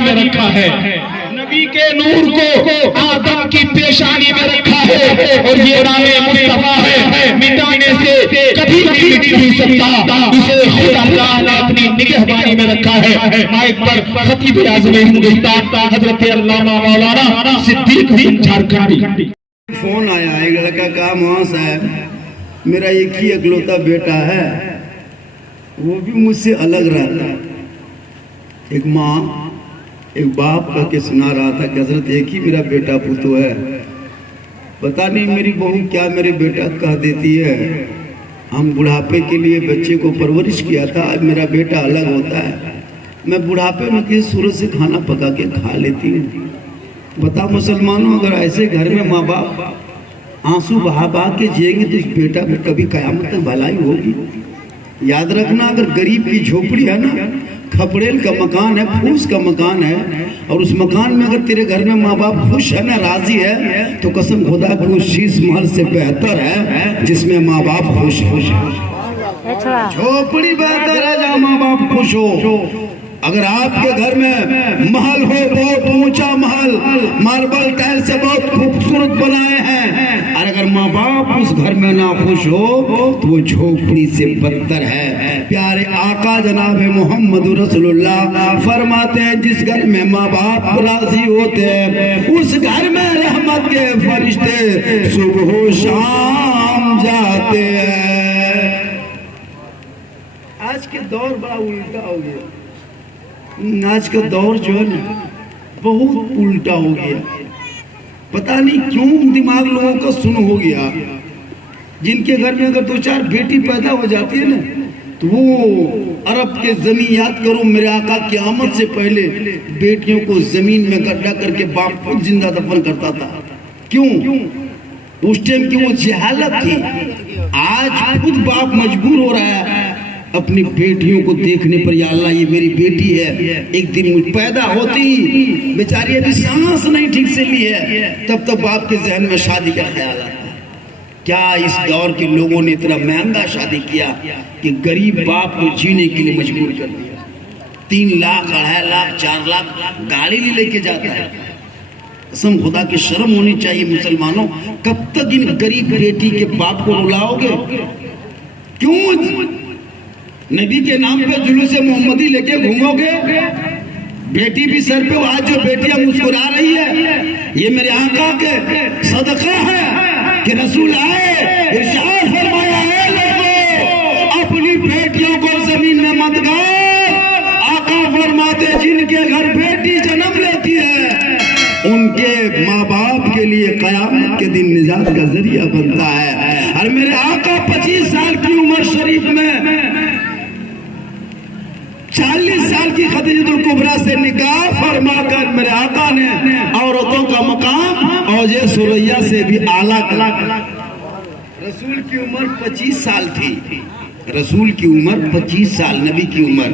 में रखा है, नबी के नूर को आदम की पेशानी में रखा है और ये नामे मुस्तफा है, मिटाने से कभी भी मिट नहीं सकता। इसे खुद अल्लाह ने अपनी निगहबानी में रखा है। माइक पर खतीब आज़म हिंदुस्तान हजरत अल्लामा मौलाना सिद्दीक बिन झारखंडी। फोन आया, एक लड़का का वहां से है, मेरा एक ही इकलौता बेटा है, वो भी मुझसे अलग रहता है। एक माँ एक बाप कह के सुना रहा था कि हजरत एक ही मेरा बेटा पुतो है, पता नहीं मेरी बहू क्या मेरे बेटा कह देती है। हम बुढ़ापे के लिए बच्चे को परवरिश किया था, आज मेरा बेटा अलग होता है, मैं बुढ़ापे में किसी सूरत से खाना पका के खा लेती हूँ। बता मुसलमानों, अगर ऐसे घर में माँ बाप आंसू बहा बहा के जिएंगे तो इस बेटा में कभी कयामत में भलाई होगी। याद रखना, अगर गरीब की झोपड़ी है ना, खपड़ेल का मकान है, फूस का मकान है, और उस मकान में अगर तेरे घर में माँ बाप खुश है ना, राजी है, तो कसम खुदा की उस शीश महल से बेहतर है जिसमें माँ बाप खुश हो। झोपड़ी बेहतर है जहाँ माँ बाप खुश हो। अगर आपके घर में महल हो, बहुत ऊंचा महल, मार्बल टाइल से बहुत खूबसूरत बनाए हैं, और अगर माँ बाप उस घर में ना खुश हो तो वो झोपड़ी से बदतर है। प्यारे आका जनाब मोहम्मद रसूलुल्लाह फरमाते हैं, जिस घर में माँ बाप राजी होते हैं उस घर में रहमत के फरिश्ते सुबह शाम जाते हैं। आज के दौर बड़ा उल्टा हो गया, आज का दौर जो है ना बहुत उल्टा हो गया। पता नहीं क्यों दिमाग लोगों का सुन हो गया। जिनके घर में अगर 2-4 बेटी पैदा हो जाती है ना, तो वो अरब के जमीन याद करो, मेरे आका क़यामत से पहले बेटियों को जमीन में गड्ढा करके बाप खुद जिंदा दफन करता था। क्यों? उस टाइम की वो जहालत थी। आज खुद बाप मजबूर हो रहा है अपनी बेटियों को देखने पर, या अल्लाह ये मेरी बेटी है, एक दिन पैदा होती बेचारी अभी सांस नहीं ठीक से ली है, तब तक बाप के जहन में शादी का ख्याल आता है। क्या इस दौर के लोगों ने इतना महंगा शादी किया कि गरीब बाप को जीने के लिए मजबूर कर दिया। 3 लाख 2.5 लाख 4 लाख गाड़ी नहीं लेके जाता है। कसम खुदा की शर्म होनी चाहिए मुसलमानों। कब तक इन गरीब बेटी के बाप को रुलाओगे? क्यों नबी के नाम पे जुलूस मोहम्मदी लेके घूमोगे? बेटी भी सर पे, आज जो बेटियां मुस्कुरा रही है ये मेरे आका के सदका है कि रसूल आए, इरशाद फरमाया है लोगों अपनी बेटियों को जमीन में मत गाड़। आका फरमाते जिनके घर बेटी जन्म लेती है उनके माँ बाप के लिए कयामत के दिन निजात का जरिया बनता है। और मेरे आका 25 साल की उम्र शरीफ में 40 साल की खदीजतुल कुबरा से निकाह फरमाकर मेरे आका ने औरतों का मकाम औजे सुरैया से भी आला करा। रसूल की उम्र 25 साल थी, रसूल की उम्र 25 साल नबी की उम्र,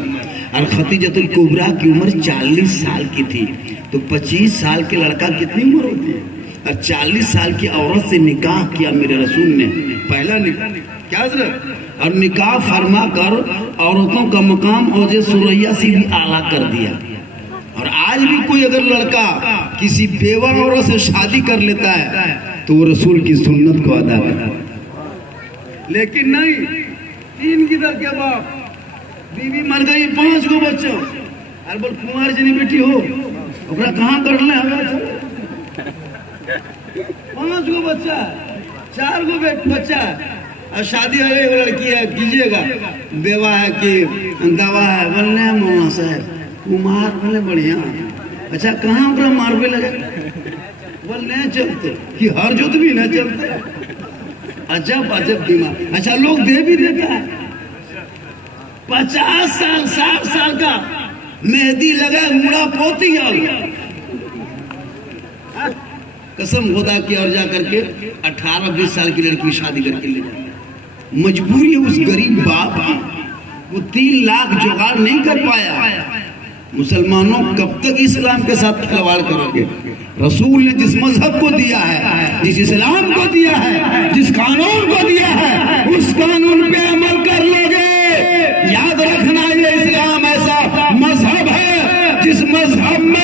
और खदीजतुल कुबरा की उम्र 40 साल की थी। तो 25 साल के लड़का कितनी उम्र होती है? और 40 साल की औरत से निकाह किया मेरे रसूल ने, पहला निकाह क्या जरूरत, और निकाह फरमा कर औरतों का मकाम औजे सुरैया से भी आला कर दिया। और आज भी कोई अगर लड़का किसी बेवा औरत से शादी कर लेता है तो वो रसूल की सुन्नत को अदा करता है। लेकिन नहीं, 3 किधर के बाप, बीवी मर गई, 5 गो बच्चा, अरे बोल कुमार जी ने बेटी हो ओकरा कहाँ कर ले, 5 गो बच्चा, 4 गो बच्चा, और शादी वाले लड़की है कीजिएगा, बेवा है कि दवा है, बोलने मौला साहब कुमार बोले बढ़िया, अच्छा कहाँ ओकरा मारवे लगे, बोल नहीं चलते कि हर जोत भी नहीं चलते। अजब अजब दिमाग। अच्छा लोग दे भी देता है, 50 साल 60 साल का मेहंदी लगा मुड़ा पोती आ गया, कसम खुदा की, और जा करके 18-20 साल की लड़की शादी करके ले जाए। मजबूरी है उस गरीब बाप की, वो 3 लाख जुगाड़ नहीं कर पाया। मुसलमानों कब तक इस्लाम के साथ खिलवाड़ करोगे? रसूल ने जिस मजहब को दिया है, जिस इस्लाम को दिया है, जिस कानून को दिया है, उस कानून पे अमल कर लोगे। याद रखना ये इस्लाम ऐसा मजहब है जिस मजहब में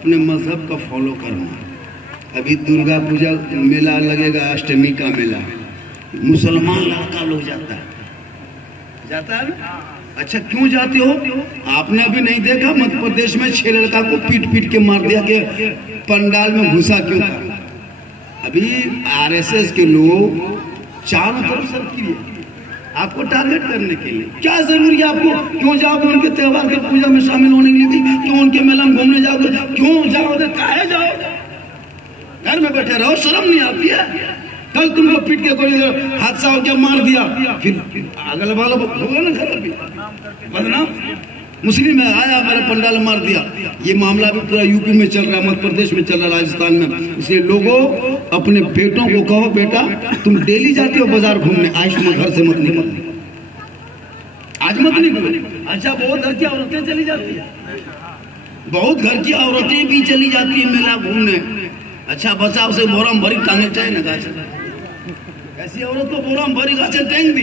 अपने मजहब का फॉलो करना। अभी दुर्गा पूजा मेला लगेगा, अष्टमी का मेला, मुसलमान लड़का लोग जाता है ना? अच्छा क्यों जाते हो? आपने अभी नहीं देखा मध्य प्रदेश में 6 लड़का को पीट पीट के मार दिया कि पंडाल में घुसा क्यों था? अभी आरएसएस के लोग चारों तरफ सर्किल है आपको टारगेट करने के लिए। क्या जरूरी है आपको? क्यों जाओगे उनके त्योहार के पूजा में शामिल होने के लिए? क्यों उनके मेला में घूमने जाओगे? क्यों जाओगे? काहे जाओगे? घर में बैठे रहो, शर्म नहीं आती है? कल तुमको पीट के कोई हादसा हो गया, मार दिया, फिर अगल वाला होगा ना घर भी बदनाम। मुस्लिम है, आया मेरा पंडाल मार दिया। ये मामला भी पूरा यूपी में चल रहा है, मध्य प्रदेश में चल रहा है, राजस्थान में। इसलिए लोगों अपने बेटों को कहो, बेटा तुम डेली जाते हो बाजार घूमने, आज तुम घर से मत निकलो, आज मत निकलो। अच्छा बहुत घर की औरतें चली जाती है, बहुत घर की औरतें भी चली जाती है मेला घूमने। अच्छा बचाव से बोराम भरी टांगे चाहिए ना गाछ, ऐसी औरत को बोराम भरी गाछे टांग दी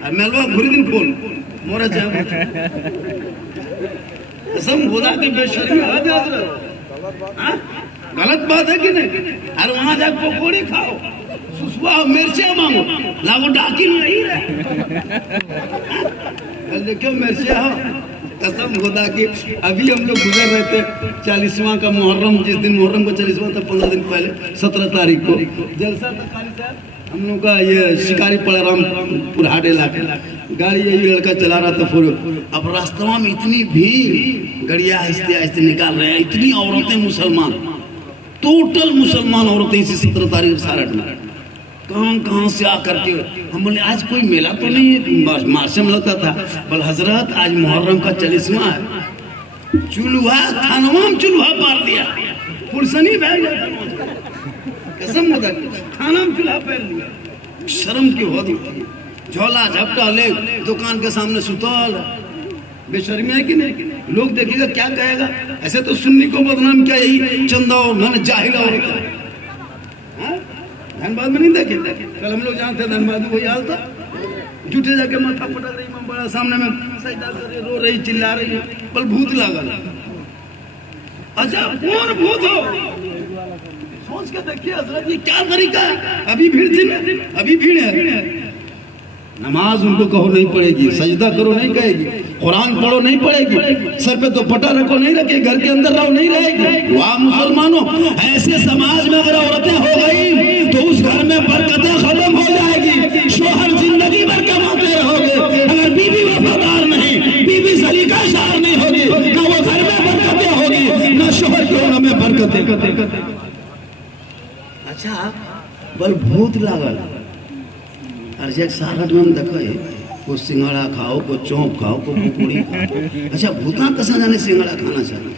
और मेलवा घुरी दिन खोल मोरा चाहे कसम खुदा की बेशर्मी हद है हजरत। गलत बात है कि नहीं? अरे वहां जाकर पकौड़ी खाओ, सुसुआ मिर्चियां मांगो, लागो डाकी नहीं रहे। देखो मिर्चियां हो, कसम खुदा की। अभी हम लोग गुजर रहे थे 40वां का मुहर्रम, जिस दिन मुहर्रम को 40वां था 15 दिन पहले 17 तारीख को जलसा था कारी साहब हम लोग का, ये शिकारी पड़ाराम पुरहाट इलाके, गाड़ी यही लड़का चला रहा था। फिर अब रास्ता में इतनी भीड़, गड़िया आहिस्ते आहिस्ते निकाल रहे हैं, इतनी औरतें मुसलमान, टोटल मुसलमान औरतें इसी 17 तारीख सारठ में कहाँ से आकर के। हम बोले आज कोई मेला तो नहीं, मार्च में लगता था। बोल हजरत आज मुहर्रम का 40वां है, चूल्हा थानवा में चूल्हा पार दिया, पुरसनी बैठ गया, कसम खुदा थाना में चूल्हा पैर दिया। शर्म की होती, झोला झपटा ले दुकान के सामने सुतल, बेशर्मी है कि नहीं? लोग देखेगा क्या कहेगा? ऐसे तो सुन्नी को बदनाम क्या, यही चंदा और मैंने जाहिल औरत है। धनबाद में नहीं देखे? कल हम लोग जानते हैं धनबाद में वही हाल था, झूठे जाके माथा पटक रही, इमाम बड़ा सामने में सजदा कर रही, रो रही, चिल्ला रही है, पर भूत लागल। अच्छा कौन भूत हो? सोच के देखिए हजरत, ये क्या तरीका है? अभी भीड़ थी ना, अभी भीड़ है। नमाज उनको कहो नहीं पड़ेगी, सजदा करो नहीं कहेगी, कुरान पढ़ो नहीं पड़ेगी, सर पे दुपट्टा रखो नहीं रखे, घर के अंदर रहो नहीं रहेगी। वाह मुसलमानों, ऐसे समाज में अगर औरतें हो गई तो उस घर में बरकतें खत्म हो जाएगी, शोहर जिंदगी भर कमाते रहोगे। अगर बीवी वफादार नहीं, बीवी सलीकाशार नहीं होगी, ना वो घर में बरकतें होगी, ना शोहर की औरत में बरकतें। अच्छा बल भूत लागल और जे सारठ में देखो को सिंघाड़ा खाओ, को चौंप खाओ, को पकौड़ी खाओ। अच्छा भूता कैसा जाने सिंघाड़ा खाना चाहिए?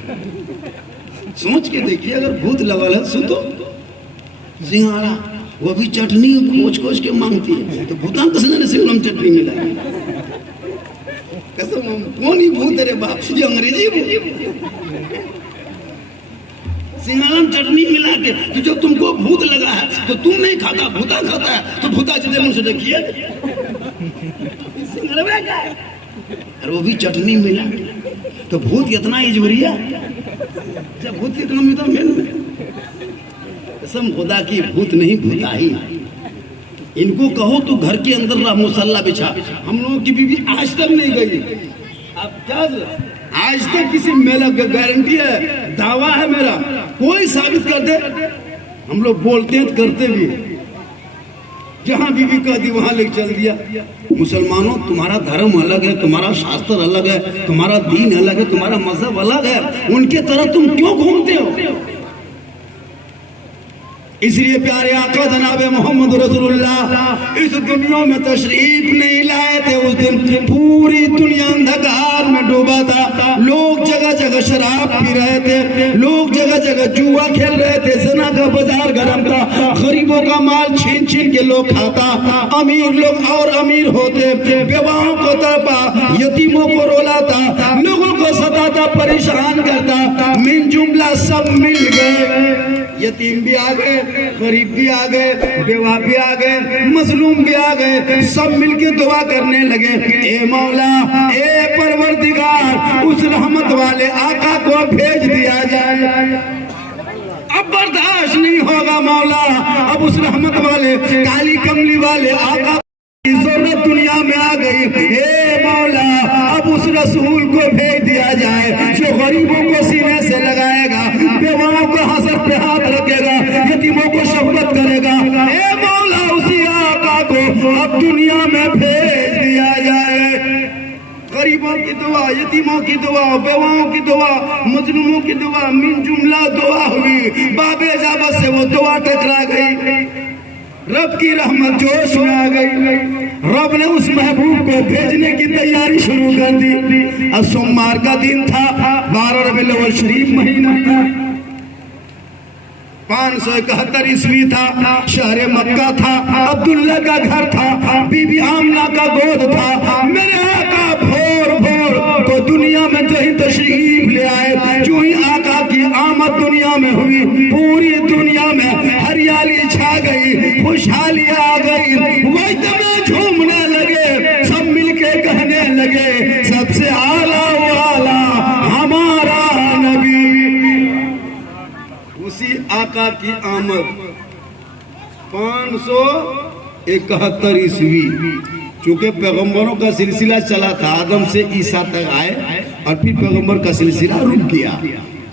सोच के देखिए, अगर भूत लगल है सुतो सिंघाड़ा, वो भी चटनी खोज खोज के मांगती है, तो भूता कैसे जाने सिंघाड़ा में चटनी मिला? कसम कौन ही भूत है रे बाप, ये अंग्रेजी भूत। सिंघाड़ा में चटनी मिला के, तो जब तुमको भूत लगा है तो तुम नहीं खाता, भूता खाता है, तो भूता चले मुंह से देखिए और वो भी चटनी मिला, तो भूत इतना इजवरिया, जब भूत इतना मिलता में कसम खुदा की भूत नहीं भूता ही। इनको कहो तो घर के अंदर रहा, मुसल्ला बिछा। हम लोगों की बीवी आज तक नहीं गई, अब क्या आज तक किसी मेला का गारंटी है, दावा है मेरा, कोई साबित कर दे। हम लोग बोलते हैं करते भी, जहां बीवी कह दी वहां लेके चल दिया। मुसलमानों तुम्हारा धर्म अलग है, तुम्हारा शास्त्र अलग है, तुम्हारा दीन अलग है, तुम्हारा मजहब अलग है, उनके तरह तुम क्यों घूमते हो? इसलिए प्यारे आका जनाब मोहम्मद रसूलुल्लाह इस दुनिया में तशरीफ नहीं लाए थे। उस दिन पूरी दुनिया अंधकार में डूबा था, लोग जगह जगह शराब पी रहे थे, लोग जगह जगह जुआ खेल रहे थे, ज़िना का बाजार गरम था, गरीबों का माल छीन छीन के लोग खाता, अमीर लोग और अमीर होते, बेवाओं को तड़पा, यतीमों को रोलाता, लोगों को सताता, परेशान करता, मिन जुमला सब मिल गए। यतीम भी आ गए, गरीब भी आ गए, बेवा भी आ गए, मजलूम भी आ गए, सब मिलके दुआ करने लगे, ए मौला, ए परवरदिगार, उस रहमत वाले आका को भेज दिया जाए। अब बर्दाश्त नहीं होगा मौला, अब उस रहमत वाले काली कमली वाले आका की जरूरत दुनिया में आ गई। हे मौला, अब उस रसूल को भेज दिया जाए जो गरीबों को सीने से लगाएगा, बेवाओं को हसर पे हाथ रखेगा, यतीमों को शफकत करेगा। हे मौला, उसी आका को अब दुनिया में भेज दिया जाए। गरीबों की दुआ, यतीमों की दुआ, बेवाओं की दुआ, मजलूमों की दुआ, मिन जुमला दुआ हुई। बाबे जाबत से वो दुआ टकरा गई, रब की रहमत जोश में आ गई। रब ने उस महबूब को भेजने की तैयारी शुरू कर दी। अब सोमवार का दिन था, 12 रबीउल अव्वल शरीफ महीना था, 571 ईस्वी था, शहर मक्का था, अब्दुल्ला का घर था, बीबी आमना का गोद था। मेरे आका भोर भोर को दुनिया में जो ही तशरीफ ले आए, जो ही आका की आमद दुनिया में हुई, पूरी दुनिया में हरियाली छा गई, खुशहाली आ गई, वही झूमने लगे, सब मिलके कहने लगे, सबसे आला वाला हमारा नबी। उसी आका की आमद 571 ईस्वी, चूंकि पैगंबरों का सिलसिला चला था, आदम से ईसा तक आए और फिर पैगंबर का सिलसिला रुक गया।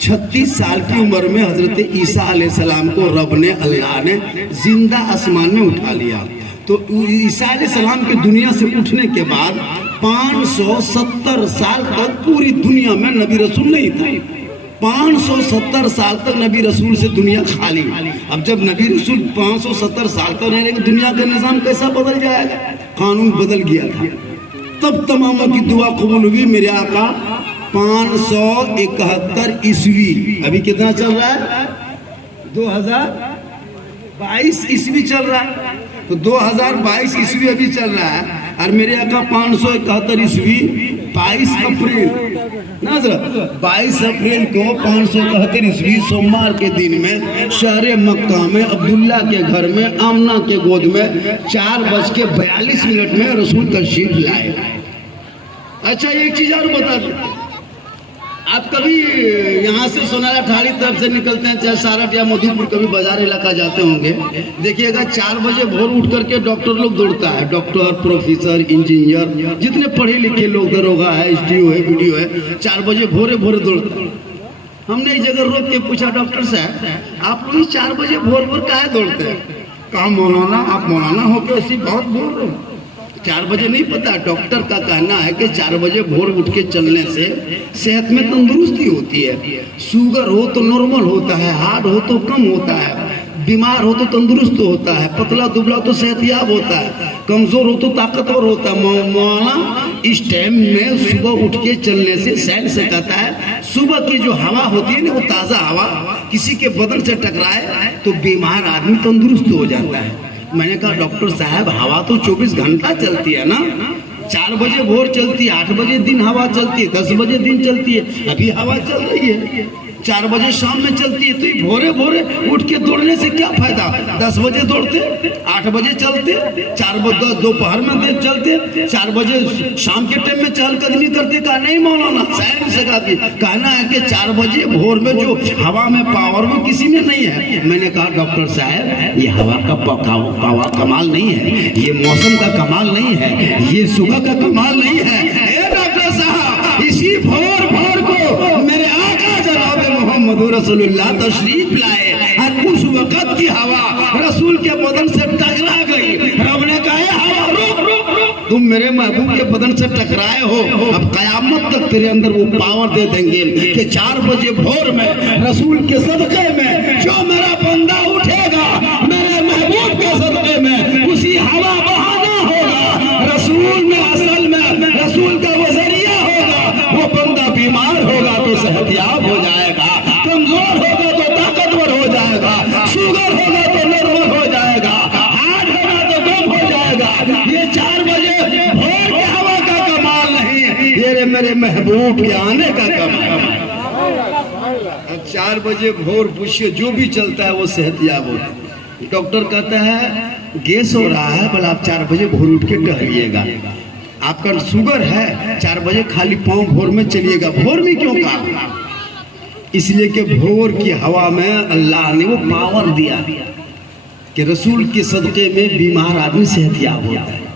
36 साल की उम्र में हजरत ईसा अलैहिस्सलाम को रब ने, अल्लाह ने जिंदा आसमान में उठा लिया। तो ईसा अलैहिस्सलाम के दुनिया से उठने के बाद 570 साल तक पूरी दुनिया में नबी रसूल नहीं था। 570 साल तक नबी रसूल से दुनिया खाली। अब जब नबी रसूल 570 साल तक रहने की, दुनिया का निजाम कैसा बदल जाएगा? कानून बदल गया था। तब तमामों की दुआ कबूल हुई। मेरे आका 571 ईस्वी, अभी कितना चल रहा है? 2022 ईस्वी चल रहा है। तो 2022 ईस्वी अभी चल रहा है और मेरे आका 571 ईस्वी 22 अप्रैल, ना सर, 22 अप्रैल को 571 ईस्वी सोमवार के दिन में शहर मक्का में अब्दुल्ला के घर में आमना के गोद में 4:42 में रसूल तशरीफ लाए। अच्छा, एक चीज और बता दूं, आप कभी यहाँ से सोनारा ठाड़ी तरफ से निकलते हैं, चाहे सारठ या मधुपुर, कभी बाजार इलाका जाते होंगे, देखिएगा 4 बजे भोर उठ करके डॉक्टर लोग दौड़ता है। डॉक्टर, प्रोफेसर, इंजीनियर, जितने पढ़े लिखे लोग, दरोगा है, एसडीओ है, बीडीओ है, 4 बजे भोरे भोरे दौड़ते हैं। हमने एक जगह रोक के पूछा, डॉक्टर साहब आप लोग 4 बजे भोर भोर काहे दौड़ते हैं? कहा, मौलाना, आप मौलाना होकर ऐसी बहुत बोल रहे हो। 4 बजे नहीं पता, डॉक्टर का कहना है कि 4 बजे भोर उठ के चलने से सेहत में तंदुरुस्ती होती है। शुगर हो तो नॉर्मल होता है, हार्ट हो तो कम होता है, बीमार हो तो तंदुरुस्त होता है, पतला दुबला तो सेहतयाब होता है, कमजोर हो तो ताकतवर होता है। मौलाना इस टाइम में सुबह उठ के चलने से सैर से कहता है, सुबह की जो हवा होती है ना, वो ताज़ा हवा किसी के बदन से टकराए तो बीमार आदमी तंदुरुस्त हो जाता है। मैंने कहा, डॉक्टर साहब हवा तो 24 घंटा चलती है ना, 4 बजे भोर चलती है, 8 बजे दिन हवा चलती है, 10 बजे दिन चलती है, अभी हवा चल रही है, 4 बजे शाम में चलती है। तो ये भोरे भोरे उठ के दौड़ने से क्या फायदा? 10 बजे दौड़ते, 8 बजे चलते, 4 बजे दोपहर में चलते, 4 बजे शाम के टाइम में चहलकदमी करते। कहा, नहीं मौलाना, सैर से कहना है कि 4 बजे भोर में जो हवा में पावर वो किसी में नहीं है। मैंने कहा, डॉक्टर साहब ये हवा का कमाल नहीं है, ये मौसम का कमाल नहीं है, ये सुबह का कमाल नहीं है। डॉक्टर साहब, इसी भोर भोर को मेरे आका जनाब मोहम्मद रसूलुल्लाह तशरीफ लाए और उस वक्त की हवा रसूल के बदन से टकरा गई। रब ने कहा, हवा रुक रुक रुक, तुम मेरे महबूब के बदन से टकराए हो, अब कयामत तक तेरे अंदर वो पावर दे देंगे कि 4 बजे भोर में रसूल के सदक़े में जो मेरा बंदा उठेगा, मेरे महबूब के सदक़े में उसी हवा बहाना होगा। रसूल में असल में रसूल का वो जरिया होगा। वो बंदा बीमार होगा तो सेहतयाब हो जाएगा, कमजोर होगा तो ताकतवर हो जाएगा, शुगर होगा तो नॉर्मल हो जाएगा, हार्ट होगा तो कम हो जाएगा। ये 4 बजे भोर की हवा का कमाल नहीं, ये मेरे मेरे महबूब के आने का कब? अब 4 बजे भोर पूछिए, जो भी चलता है वो सेहतियाब होता है। डॉक्टर कहता है गैस हो रहा है, बोला आप 4 बजे भोर उठ के टहलिएगा। आपका शुगर है, 4 बजे खाली पाँव भोर में चलिएगा। भोर में क्यों कहा? इसलिए कि भोर की हवा में अल्लाह ने वो पावर दिया कि रसूल के सदक़े में बीमार आदमी सेहतियाब होता है।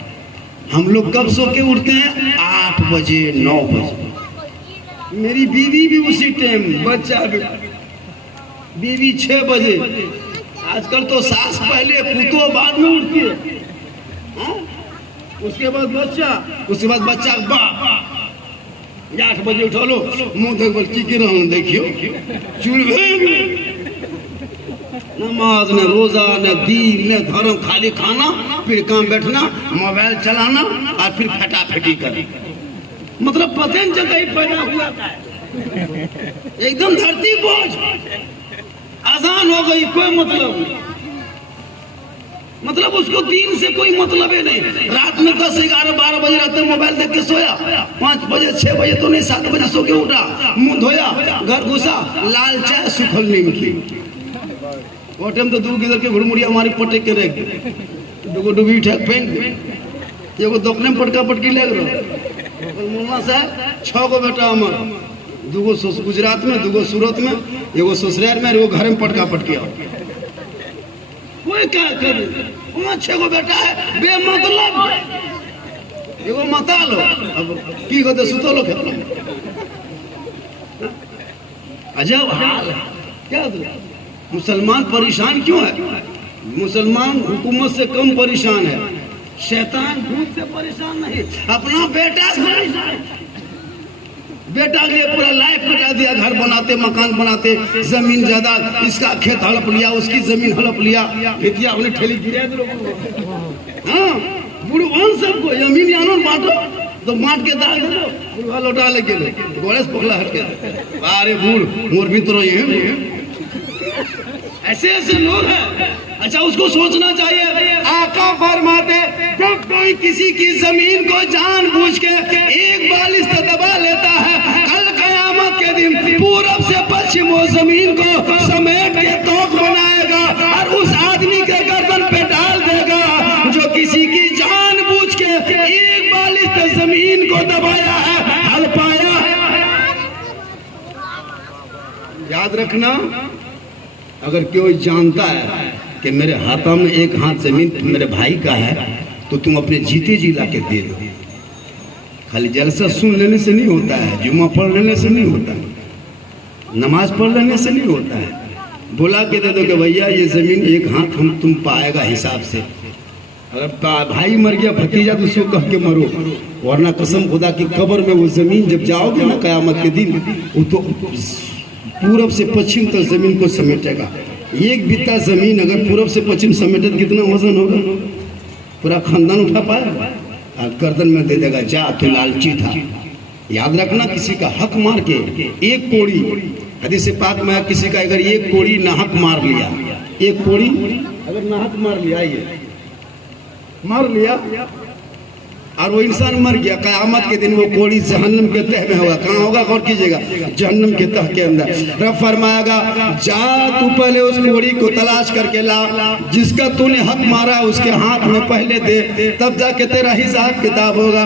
हम लोग कब सो के उठते हैं? 8 बजे 9 बजे। मेरी बीवी भी उसी टाइम, बच्चा भी, बीवी 6 बजे। आजकल तो सास पहले, पुतो बाद में उठती है, हाँ? उसके बाद बच्चा, उसके बाद बच्चा बाप। 8 बजे उठो लो, मुंह देख बल्कि की रहूं देखियो, नमाज न रोजा न दीन न धर्म, खाली खाना, फिर काम बैठना, मोबाइल चलाना और फिर फटाफटी कर। मतलब पता नहीं चलता ही पैदा हुआ है, एकदम धरती बोझ। आसान हो गई, कोई मतलब नहीं। मतलब उसको दिन से कोई मतलब ही नहीं। रात में 10, 11, 12 बजे रहते मोबाइल देख के सोया, 5 बजे 6 बजे तो नहीं, 7 बजे सो के उठा, मुंह धोया, घर घुसा, लाल चाय सुखल नीम की। वो टाइम तो दूर किधर के घुड़मुड़िया हमारी पटक के रख दुगो डूबी ठेक फेंक, एगो दोकने में पटका पटकी लग रहा। मुन्ना साहब 6 गो बेटा हमार, 2 गो गुजरात में, 2 गो सूरत में, एगो ससुराल में, एगो घर में पटका पटकी। कोई क्या करे, 5-6 गो बेटा है, बेमतलब एगो मता लो। अब की होते सुतो लो खेत। अजब हाल है। क्या मुसलमान परेशान क्यों है? मुसलमान हुकूमत से कम परेशान है, शैतान भूत से परेशान नहीं, अपना बेटा से परेशान। बेटा के लिए पूरा लाइफ कटा दिया, घर बनाते, मकान बनाते, जमीन जायदाद, इसका खेत हड़प लिया, उसकी जमीन हड़प लिया, इतिया हमने ठेली गिरा दे। हाँ, बुढ़ू वन सबको जमीन यानो बांटो, तो बांट के दाल दे दो, बुढ़वा लौटा लेके लो, गोड़े से पकड़ा हट के। अरे बूढ़ मोर भी तो ये ऐसे ऐसे लोग हैं। अच्छा, उसको सोचना चाहिए। आका फरमाते, जब कोई किसी की जमीन को जानबूझ के एक बालिश तो दबा लेता है, कल कयामत के दिन पूरब से पश्चिम वो जमीन को समेट के तोक बनाएगा और उस आदमी के गर्दन पे डाल देगा जो किसी की जानबूझ के एक बालिश तो जमीन को दबाया है, हल पाया। याद रखना, अगर कोई जानता है कि मेरे हाथों में एक हाथ जमीन मेरे भाई का है, तो तुम अपने जीते जी ला के दे दो। खाली जलसा सुन लेने से नहीं होता है, जुम्मा पढ़ लेने से नहीं होता है, नमाज पढ़ लेने से नहीं होता है। बुला के दे दो कि भैया ये जमीन एक हाथ हम तुम पाएगा हिसाब से। अगर भाई मर गया, भतीजा तो उसको कह के मरो, वरना कसम खुदा की कब्र में वो जमीन जब जाओगे ना कयामत के दिन, वो तो पूरब से पश्चिम तक जमीन को समेटेगा। एक बित्ता जमीन अगर पूरब से पश्चिम समेटे तो कितना वजन होगा? पूरा खानदान उठा पाएगा। गर्दन में दे देगा, जा तो लालची था। याद रखना, किसी का हक मार के एक कोड़ी, हदीस पाक में किसी का अगर एक कोड़ी नाहक मार लिया, एक कोड़ी अगर नाहक मार लिया, ये मार लिया और वो इंसान मर गया, कयामत के दिन वो कोड़ी जहन्नम के तह में होगा। कहाँ होगा? गौर कीजिएगा, जहन्नम के तह के अंदर। रब फरमाएगा, जा तू पहले उस कोड़ी को तलाश करके ला, जिसका तूने हक मारा उसके हाथ में पहले दे, तब जाके तेरा हिसाब किताब होगा।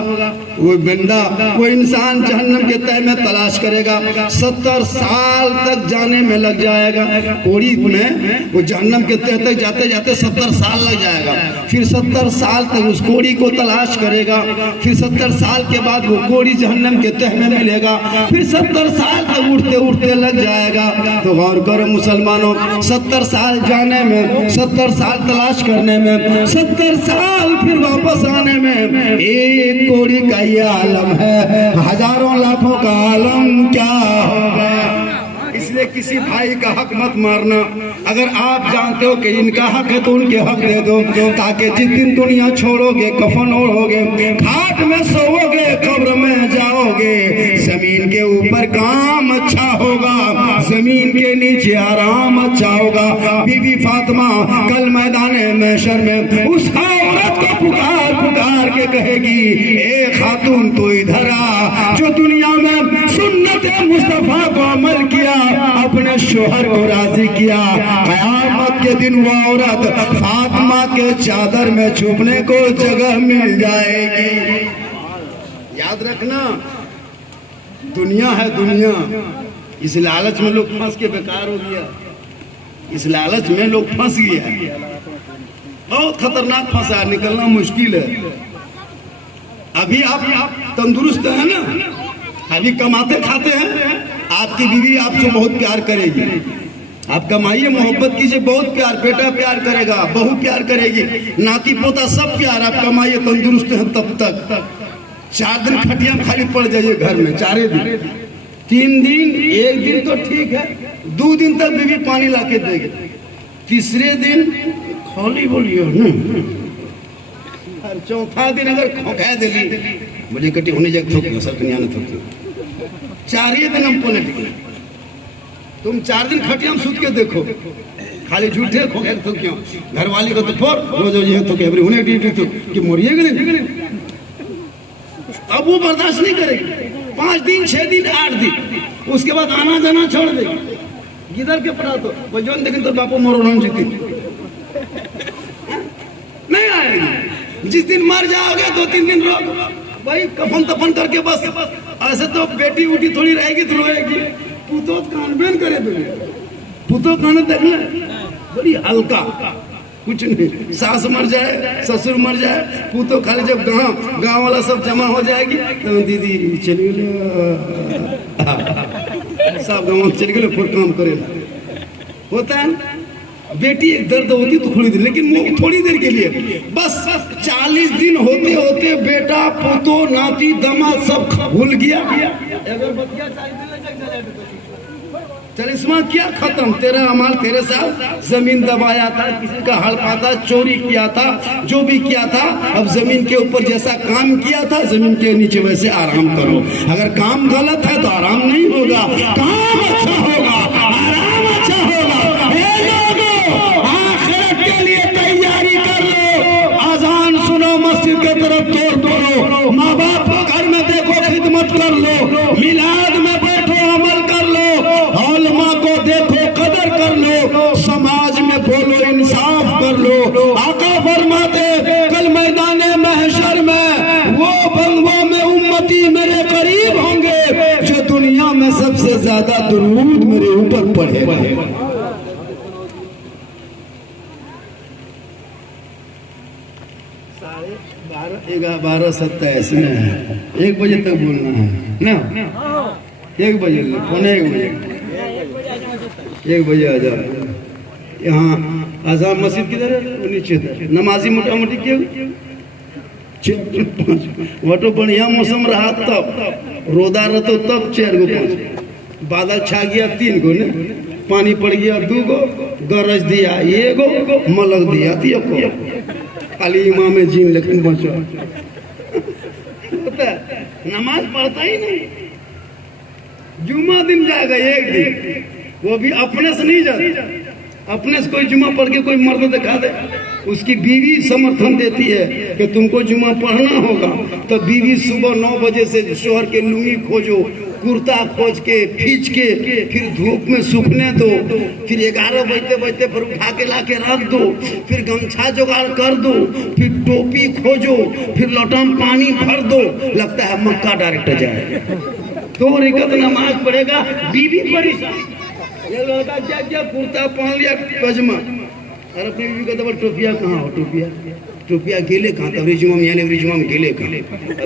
वो बंदा, वो इंसान जहन्नम के तह में तलाश करेगा, 70 साल तक जाने में लग जाएगा। कोड़ी में वो जहन्नम के तह तक जाते जाते 70 साल लग जाएगा। फिर 70 साल तक उस कोड़ी को तलाश करेगा, फिर 70 साल के बाद वो कोड़ी जहन्नम के तह में मिलेगा, फिर 70 साल तक उठते उठते लग जाएगा। तो गौर करो मुसलमानों, 70 साल जाने में, 70 साल तलाश करने में, 70 साल फिर वापस आने में, एक कोड़ी का ये आलम है, हजारों लाखों का आलम क्या होगा। इसलिए किसी भाई का हक मत मारना। अगर आप जानते हो कि इनका हक है तो उनके हक दे दो, ताकि जिस दिन दुनिया छोड़ोगे, कफन ओढ़ोगे, घाट में सोओगे, कब्र में जाओगे, जमीन के ऊपर काम अच्छा होगा, जमीन के नीचे आराम अच्छा होगा। बीबी फातिमा कल मैदान महशर में उस औरत को पुकार पुकार के कहेगी, ए खातून तू इधर आ जो दुनिया शोहर को राजी किया। कयामत के दिन वो औरत फातिमा के चादर में छुपने को जगह मिल जाएगी। याद रखना, दुनिया है दुनिया, इस लालच में लोग फंस के बेकार हो गया, इस लालच में लोग फंस गया, बहुत खतरनाक फंसा, निकलना मुश्किल है। अभी आप तंदुरुस्त है ना, अभी कमाते खाते हैं, आपकी बीवी आपसे बहुत प्यार करेगी, आप कमाइए, मोहब्बत कीजिए, बहुत प्यार, बेटा प्यार करेगा, बहू प्यार करेगी, नाती पोता सब प्यार, आप कमाइए, तंदुरुस्त हैं तब तक। 4 दिन खटिया खाली पड़ जाइए घर में, 4 दिन, 3 दिन, 1 दिन तो ठीक है, 2 दिन तक बीवी पानी ला के देगी, 3रे दिन खाली बोलिए न, और 4था दिन अगर खोखा देली बोलिए कटी होने जग थोक सर कन्या ने थोक, 4 दिन हम पलट, तुम 4 दिन खटिया में सूत के देखो, खाली झूठे खोखे तो क्यों, घर वाली को तो फोर रोज ये तो कैबरी होने ड्यूटी तो कि मरिएगा, अब वो बर्दाश्त नहीं करेगी। 5 दिन, 6 दिन, 8 दिन, उसके बाद आना जाना छोड़ देगी, गिदर के पड़ा तो बजन देखें तो बापू मोरो नाम जीती नहीं आएगी। जिस दिन मर जाओगे 2-3 दिन रोक भाई, कफन तफन करके बस, ऐसे तो बेटी उठी थोड़ी रहेगी तो रोएगी, पुतो कानबेन करे, पुतो कान देख ले बड़ी हल्का, कुछ नहीं, सास मर जाए, ससुर मर जाए, पुतो खाली जब गांव वाला सब जमा हो जाएगी तो दीदी चली सब गाँव चल गए, फिर काम करे होता है। बेटी एक दर्द होती तो थोड़ी देर, लेकिन वो थोड़ी देर के लिए, बस 40 दिन होते होते बेटा पोतो नाती दामाद सब भूल गया। चलिस्मा क्या खत्म, तेरा अमाल तेरे साथ, जमीन दबाया था, किसी का हल पाता, चोरी किया था, जो भी किया था, अब जमीन के ऊपर जैसा काम किया था जमीन के नीचे वैसे आराम करो। अगर काम गलत है तो आराम नहीं होगा, काम अच्छा होगा, आराम अच्छा होगा। आखिरत के लिए तैयारी कर लो, अजान सुनो, मस्जिद के तरफ तोड़ो, माँ बाप को घर में देखो, खिदमत कर लो, मिलाद में बैठो, अमल कर लो, उलमा को देखो, कदर कर लो, समाज में बोलो, इंसाफ कर लो। आका फरमाते कल मैदाने महशर में वो बंगों में उम्मती मेरे करीब होंगे जो दुनिया में सबसे ज्यादा दुरूद मेरे ऊपर पढ़े। 12:27 में 1 बजे तक बोलना है ना, 1 बजे, 1 बजे आ जाओ। यहाँ आज़ान मस्जिद किधर है, नीचे नमाजी मोटा मोटी क्यों, ऑटो बढ़िया मौसम रहा तब, रोदा रहते तब 4 गो 5, बादल छा गया 3 गो ने, पानी पड़ गया 2 गो, गरज दिया 1 गो, मलक दिया 3 गो, खाली इमाम जीन लेकिन बचो नमाज पढ़ता ही नहीं। जुम्मा दिन जाएगा 1 दिन, वो भी अपने से नहीं जाता, अपने से कोई जुम्मा पढ़ के कोई मर्द दिखा दे, उसकी बीवी समर्थन देती है कि तुमको जुम्मा पढ़ना होगा, तो बीवी सुबह 9 बजे से शोहर के लुंगी खोजो, कुर्ता खोज के खींच के फिर धूप में सूखने दो, फिर 11 बजते फिर उठा के ला के रख दो, फिर गमछा जुगाड़ कर दो, फिर टोपी खोजो, फिर लोटा में पानी भर दो, लगता है मक्का डायरेक्ट जाए, तो रिकत नमाज पढ़ेगा, बीवी परेशान, ये लड़का क्या कुर्ता पहन लिया पजामा, और अपनी बीवी का तो टोपिया कहाँ हो, टोपिया गेले कहाँ, तब रिजुमा में गेले कहाँ,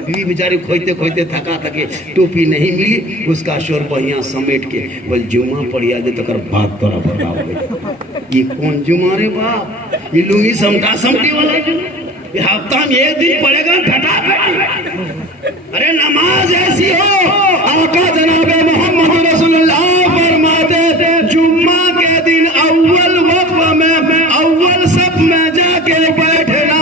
बीवी बेचारे खोजते खोजते थका थके, टोपी नहीं मिली, उसका शोर बढ़िया समेट के बोल जुमा पढ़िया दे तो कर बात तोरा बताओ, ये कौन जुमा रे बाप, ये लुंगी समटा समटी वाला ये हफ्ता में 1 दिन पड़ेगा घटा, अरे नमाज ऐसी हो, आका जनाबे मोहम्मद रसूलुल्लाह फरमाते जुम्मा के दिन अव्वल वक्त में अव्वल सफ में जाके बैठना,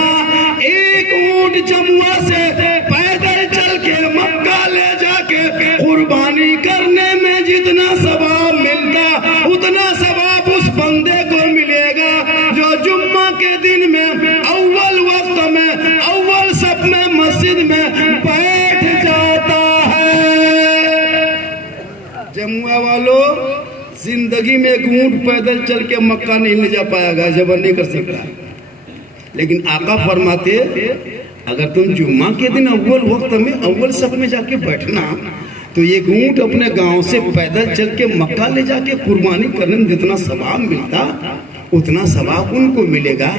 1 ऊंट जमुआ से पैदल चल के मक्का ले जाके कुर्बानी करने में जितना सवाब मिलता उतना सवाब उस बंदे को मिलेगा जो जुम्मा के दिन में अव्वल वक्त में अव्वल सफ में मस्जिद में बैठ जाता है। जमुआ वालों, जिंदगी जिंदगी में एक ऊंट पैदल चल के मक्का नहीं ले जा पाएगा, जबर नहीं कर सकता। लेकिन आका फरमाते अगर तुम जुम्मा के दिन अव्वल वक्त में अव्वल सब में जाके बैठना तो एक ऊंट अपने गांव से पैदल चल के मक्का ले जाके कुर्बानी करने में जितना सवाब मिलता उतना सवाब उनको मिलेगा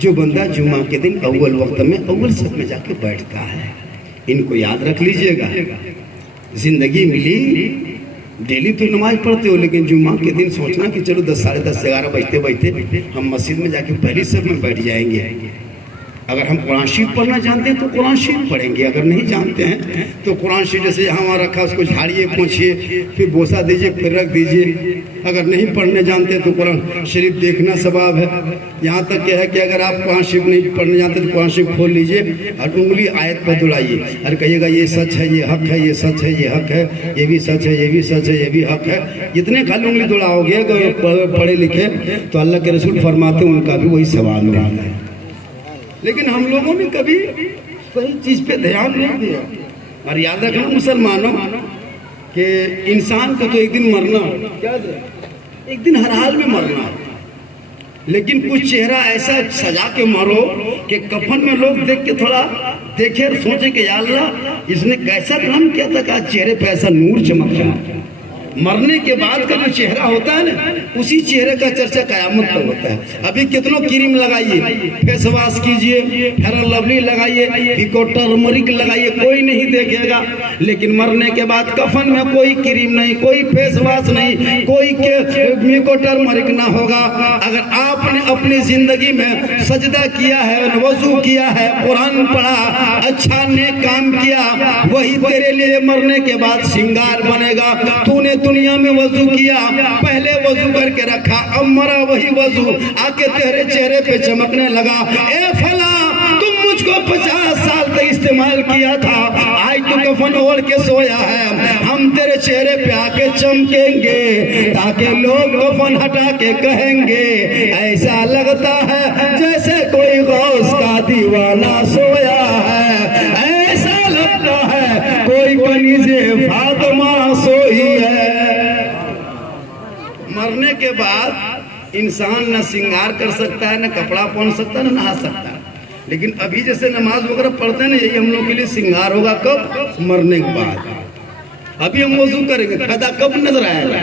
जो बंदा जुम्मा के दिन अव्वल वक्त में अव्वल सब में जाके बैठता है। इनको याद रख लीजिएगा। जिंदगी मिली, डेली तो नमाज पढ़ते हो, लेकिन जुम्मा के दिन सोचना कि चलो 10, साढ़े 10, 11 बजते बजते हम मस्जिद में जाके पहली सब में बैठ जाएंगे। अगर हम कुरान शरीफ पढ़ना जानते हैं तो कुरान शरीफ पढ़ेंगे, अगर नहीं जानते हैं तो कुरान शरीफ जैसे यहाँ रखा उसको झाड़िए, पोंछिए, फिर बोसा दीजिए, फिर रख दीजिए। अगर नहीं पढ़ने जानते तो कुरान शरीफ देखना सवाब है। यहाँ तक क्या है कि अगर आप कुरान शरीफ नहीं पढ़ने जानते तो कुरान शरीफ खोल लीजिए और उंगली आयत पर दुलाइए और कहिएगा ये सच है, ये हक है, ये सच है, ये हक है, ये भी सच है, ये भी सच है, ये भी हक है। जितने खाली उंगली दुलाओगे अगर पढ़े लिखे तो अल्लाह के रसूल फरमाते उनका भी वही सवाब मिलता है। लेकिन हम लोगों ने कभी सही चीज पे ध्यान नहीं दिया। और याद रखना मुसलमानों कि इंसान को तो एक दिन मरना, क्या एक दिन हर हाल में मरना, लेकिन कुछ चेहरा ऐसा सजा के मरो कि कफन में लोग देख के थोड़ा देखे और सोचे कि या अल्लाह इसने कैसा काम किया था कि चेहरे पे ऐसा नूर चमक रहा। मरने के बाद का जो चेहरा होता है ना, उसी चेहरे का चर्चा कयामत तक होता है। अभी कितनों क्रीम लगाइए, फेस वॉश कीजिए, फेयर एंड लवली लगाइए, फिको टर्मरिक लगाइए, कोई नहीं देखेगा। लेकिन मरने के बाद कफन में कोई क्रीम नहीं, कोई फेस वॉश नहीं, कोई फिको टर्मरिक ना होगा। अगर आपने अपनी जिंदगी में सजदा किया है, वजू किया है, कुरान पढ़ा, अच्छा नेक काम किया, वही तेरे लिए मरने के बाद श्रृंगार बनेगा। तूने दुनिया में वजू किया, पहले वजू करके रखा, अब मरा वही वजू आके तेरे चेहरे पे चमकने लगा। ए फला, तुम मुझको 50 साल तक इस्तेमाल किया था, आज तू कफन ओढ़ के सोया है, हम तेरे चेहरे पे आके चमकेंगे ताकि लोग कफन हटा के कहेंगे ऐसा लगता है जैसे कोई गौस का दीवाना सोया है, ऐसा लगता है कोई कनीज़े फातिमा सोई है। मरने के बाद इंसान न श्रृंगार कर सकता है, न कपड़ा पहन सकता है, न नहा सकता है। लेकिन अभी जैसे नमाज वगैरह पढ़ते हैं ना, यही हम लोग के लिए श्रृंगार होगा कब? मरने के बाद। अभी हम वजू करेंगे, फायदा कब नजर आएगा?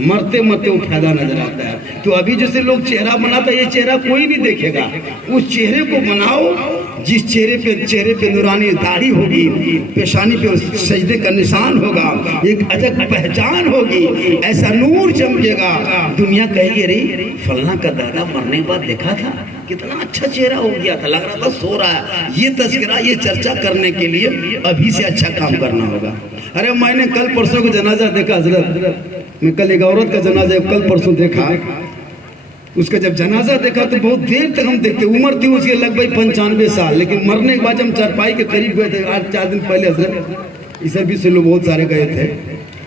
मरते मरते वो फायदा नजर आता है। तो अभी जैसे लोग चेहरा बनाता है, ये चेहरा कोई नहीं देखेगा। उस चेहरे को बनाओ जिस चेहरे पे नूरानी दाढ़ी होगी, पेशानी पे सजदे का निशान होगा, एक अजब पहचान होगी, ऐसा नूर चमकेगा, दुनिया कहेगी अरे फलना का दादा मरने के बाद देखा था, कितना अच्छा चेहरा हो गया था, लग रहा था सो रहा है। ये तस्करा, ये चर्चा करने के लिए अभी से अच्छा काम करना होगा। अरे मैंने कल परसों को जनाजा देखा हजरत, मैं कल एक औरत का जनाजा कल परसों देखा। उसका जब जनाजा देखा तो बहुत देर तक हम देखते, उम्र थी उसकी लगभग 95 साल, लेकिन मरने के बाद हम चारपाई के करीब गए थे, आज 4 दिन पहले हजरत इस सर्विस से लोग बहुत सारे गए थे।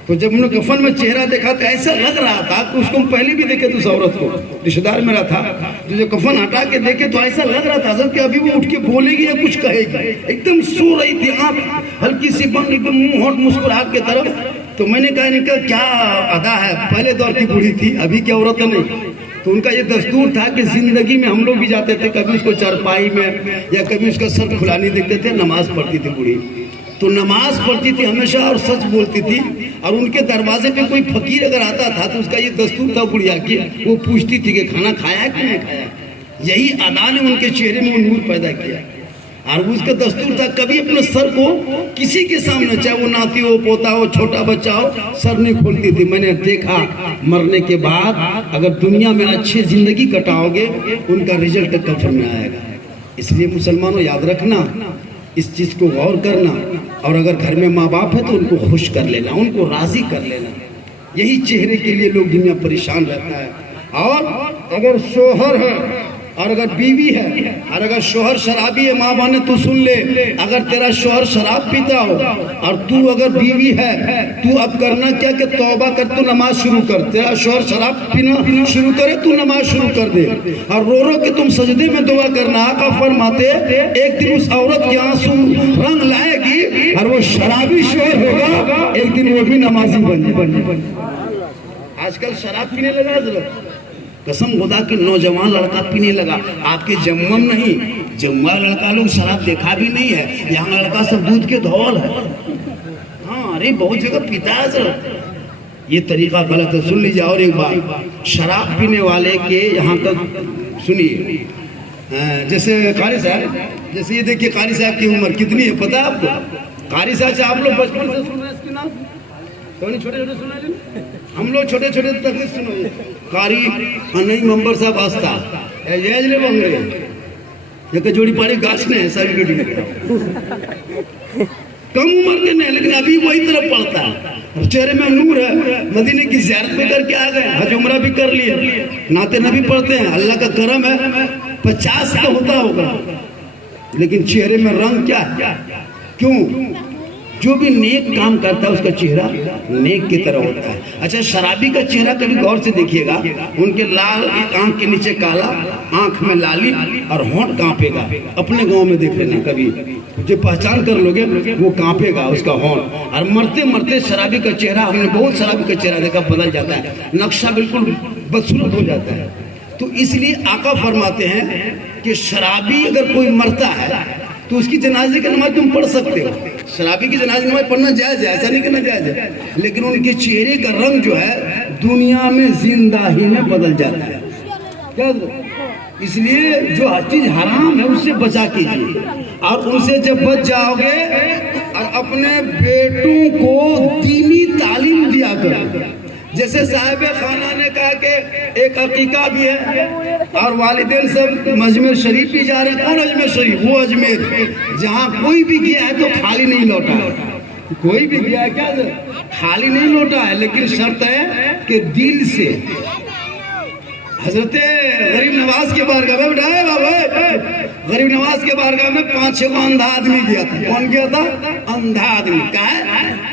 तो जब उन्होंने कफन में चेहरा देखा तो ऐसा लग रहा था कि उसको हम पहले भी देखे थे, उस औरत को, रिश्तेदार मेरा था, तो जब कफन हटा के देखे तो ऐसा लग रहा था हजरत कि अभी वो उठ के बोलेगी या कुछ कहेगी। एकदम सो रही थी, आँख हल्की सी बंद, एकदम मुंह होठ मुस्कुराहट के तरफ। तो मैंने कहा इनका क्या अदा है, पहले दौर की बूढ़ी थी, अभी की औरत नहीं। तो उनका ये दस्तूर था कि जिंदगी में हम लोग भी जाते थे, कभी उसको चारपाई में या कभी उसका सर खुला नहीं देखते थे, नमाज पढ़ती थी बूढ़ी। तो नमाज पढ़ती थी हमेशा और सच बोलती थी, और उनके दरवाजे पे कोई फकीर अगर आता था तो उसका ये दस्तूर था बुढ़िया की, वो पूछती थी कि खाना खाया कि नहीं खाया। यही अदा ने उनके चेहरे में वो नूर पैदा किया। और उसका दस्तूर था कभी अपने सर को किसी के सामने, चाहे वो नाती हो, पोता हो, छोटा बच्चा हो, सर नहीं खोलती थी। मैंने देखा मरने के बाद अगर दुनिया में अच्छी जिंदगी कटाओगे उनका रिजल्ट कफन में आएगा। इसलिए मुसलमानों याद रखना, इस चीज को गौर करना, और अगर घर में माँ बाप है तो उनको खुश कर लेना, उनको राजी कर लेना। यही चेहरे के लिए लोग दुनिया परेशान रहता है। और अगर शोहर है और अगर बीवी है और अगर शोहर शराबी है, माँ बहने तू सुन ले, अगर तेरा शोहर शराब पीता हो और तू अगर बीवी है, तू अब करना क्या कि तौबा कर, तू नमाज शुरू कर। तेरा शोहर शराब पीना शुरू करे, तू नमाज शुरू कर दे, और रो रो के तुम सजदे में दुआ करना। आका फरमाते एक दिन उस औरत के आंसू रंग लाएगी और वो शराबी शोहर होगा, एक दिन वो भी नमाजी बन। आजकल शराब पीने लगा जरा, कसम खुदा की नौजवान लड़का पीने लगा। आपके जम्मू में नहीं, जम्मू लड़का लोग शराब देखा भी नहीं है, यहाँ लड़का सब दूध के धौल है। हाँ अरे बहुत जगह पीता है सर, ये तरीका गलत है। सुन लीजिए और एक बात, शराब पीने वाले के यहाँ तक सुनिए, जैसे कारी साहब, जैसे ये देखिए कारी साहब की उम्र कितनी है पता है आपको? कारी साहब से आप लोग बचपन से सुन रहे हैं इसके नाम, छोटे छोटे सुन रहे हैं, हम लोग छोटे छोटे तक सुनो। कारी नहीं मेंबर साहब आस्था ले बंगले जोड़ी पाड़ी गाछ ने सारी कम उम्र के नहीं, लेकिन अभी वही तरफ पड़ता है, चेहरे में नूर है। मदीने की ज़ियारत भी करके आ गए, हज उम्रा भी कर लिए, नाते नबी पढ़ते हैं, अल्लाह का करम है। 50 का होता होगा, लेकिन चेहरे में रंग क्या है? क्यों? जो भी नेक काम करता है उसका चेहरा नेक की तरह होता है। अच्छा, शराबी का चेहरा कभी गौर से देखिएगा, उनके लाल आंख के नीचे काला, आंख में लाली और होंठ कांपेगा। अपने गांव में देख लेना, कभी जो पहचान कर लोगे वो कांपेगा उसका होंठ। और मरते मरते शराबी का चेहरा, हमने बहुत शराबी का चेहरा देखा, बदल जाता है, नक्शा बिल्कुल बदसूरत हो जाता है। तो इसलिए आका फरमाते हैं कि शराबी अगर कोई मरता है तो उसकी जनाजे की नमाज तुम पढ़ सकते हो। शराबी की जनाजे नमाज पढ़ना जायज है, ऐसा नहीं करना जायज है, लेकिन उनके चेहरे का रंग जो है दुनिया में जिंदा ही में बदल जाता है। क्या? इसलिए जो हर चीज हराम है उससे बचा कीजिए, और उनसे जब बच जाओगे और अपने बेटों को दीनी तालीम दिया करो। जैसे साहिब खाना ने कहा कि एक अकीका भी है और वालिदैन सब अजमेर शरीफ भी जा रहे हैं। कौन अजमेर शरीफ? वो अजमेर जहाँ कोई भी गया है तो खाली नहीं लौटा है। कोई भी गया है क्या खाली नहीं लौटा है, लेकिन शर्त है कि दिल से। हजरत गरीब नवाज के बारगाह में बैठाए बाबा, गरीब नवाज के बारगाह में 5-6 को अंधा आदमी गया था। कौन गया था? अंधा आदमी। क्या है?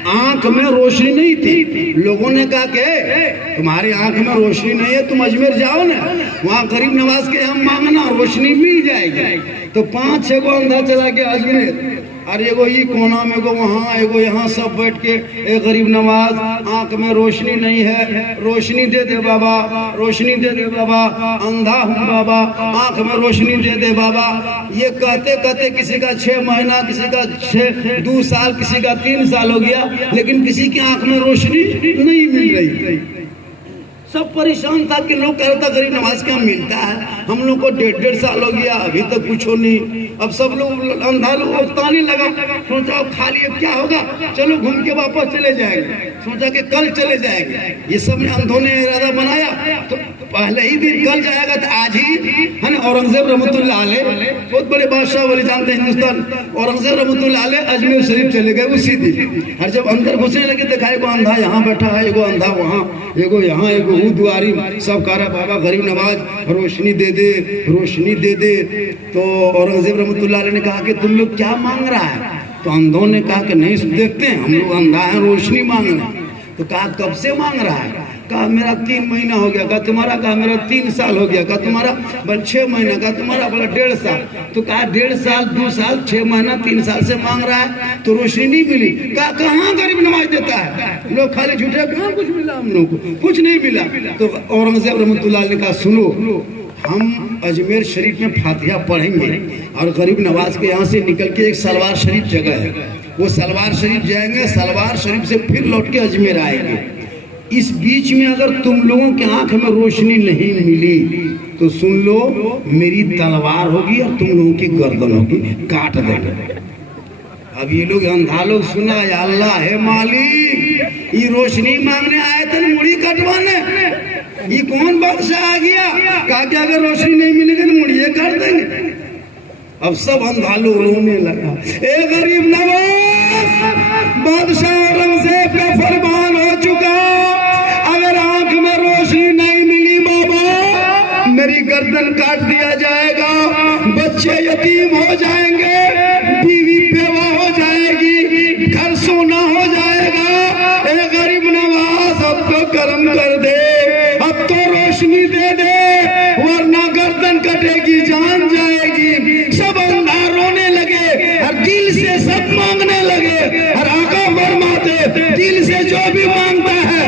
आंख में रोशनी नहीं थी। लोगों ने कहा कि तुम्हारी आंख में रोशनी नहीं है, तुम अजमेर जाओ ना, वहाँ गरीब नवाज के यहाँ मांगना, रोशनी मिल जाएगी। तो 5-6 को अंधा चला गया अजमेर, और एगो ये कोना में, एगो वहाँ, एगो यहाँ, सब बैठ के ए गरीब नवाज, आंख में रोशनी नहीं है, रोशनी दे दे बाबा, रोशनी दे दे बाबा, अंधा हूँ बाबा, आंख में रोशनी दे दे बाबा। ये कहते कहते किसी का 6 महीना, किसी का 2 साल, किसी का 3 साल हो गया, लेकिन किसी की आंख में रोशनी नहीं मिल रही। सब परेशान था कि लोग कह रहे था गरीब नवाज क्या मिलता है, हम लोग को 1.5 साल हो गया, अभी तक कुछ हो नहीं। अब सब लोग अंधा लोग उकताने लगा, सोचा खाली अब क्या होगा, चलो घूम के वापस चले जाएंगे, सोचा कि कल चले जाएंगे। ये सब ने अंधों ने इरादा बनाया, तो पहले ही दिन कल जाएगा, तो आज ही है ना। औरंगजेब रहमतुल्लाह अलैह, बहुत बड़े बादशाह वाले जानते हैं हिंदुस्तान, औरंगजेब रहमतुल्लाह अलैह अजमेर शरीफ चले गए उसी दिन। और जब अंदर घुसने लगे देखा एगो अंधा यहाँ बैठा है, एगो अंधा वहाँ, एगो यहाँ, एगो दुआरी, सब कह रहा बाबा गरीब नवाज रोशनी दे दे, रोशनी दे दे। तो औरंगजेब रहमतुल्लाह अलैह ने कहा कि तुम लोग क्या मांग रहा है? तो अंधों ने कहा कि नहीं देखते हैं, हम लोग अंधा है, रोशनी मांग रहे हैं। तो कहा कब से मांग रहा है? कहा मेरा 3 महीना हो गया। कहा तुम्हारा? कहा मेरा 3 साल हो गया। कहा तुम्हारा? बोल 6 महीना। कहा तुम्हारा? बोला 1.5 साल। तो कहा 1.5 साल, 2 साल, 6 महीना, 3 साल से मांग रहा है, तो रोशनी नहीं मिली। कहा कहाँ गरीब नवाज देता है, लोग खाली झूठे, कहाँ कुछ मिला, हम लोग को कुछ नहीं मिला। तो औरंगजेब रहमतुल्लाह ने कहा सुनो, हम अजमेर शरीफ में फातिहा पढ़ेंगे और गरीब नवाज के यहाँ से निकल के एक सलवार शरीफ जगह है, वो सलवार शरीफ जाएंगे, सलवार शरीफ से फिर लौट के अजमेर आएंगे। इस बीच में अगर तुम लोगों के आंख में रोशनी नहीं मिली तो सुन लो, मेरी तलवार होगी और तुम लोगों की गर्दन होगी, काट देंगे। अब ये लोग अंधा लोग सुना, या अल्लाह है मालिक, ये रोशनी मांगने आए थे मुड़ी कटवाने, ये कौन बादशाह आ गया? कहा कि अगर रोशनी नहीं मिलेगी तो मुड़िए काट देंगे। अब सब अंधा लोग रोने लगा। ए गरीब नवाज, बादशाह औरंगजेब का फरमान हो चुका, अगर आंख में रोशनी नहीं मिली बाबा, मेरी गर्दन काट दिया जाएगा, बच्चे यतीम हो जाएंगे, बीवी बेवा हो जाएगी, घर सोना हो जाएगा। ए गरीब नवाज, अब तो कर्म कर दे, अब तो रोशनी दे दे, वरना गर्दन कटेगी, जान जाएगी। सब अंधा रोने लगे और दिल से सब मांगने लगे, और आका फरमाते दिल से जो भी मांगता है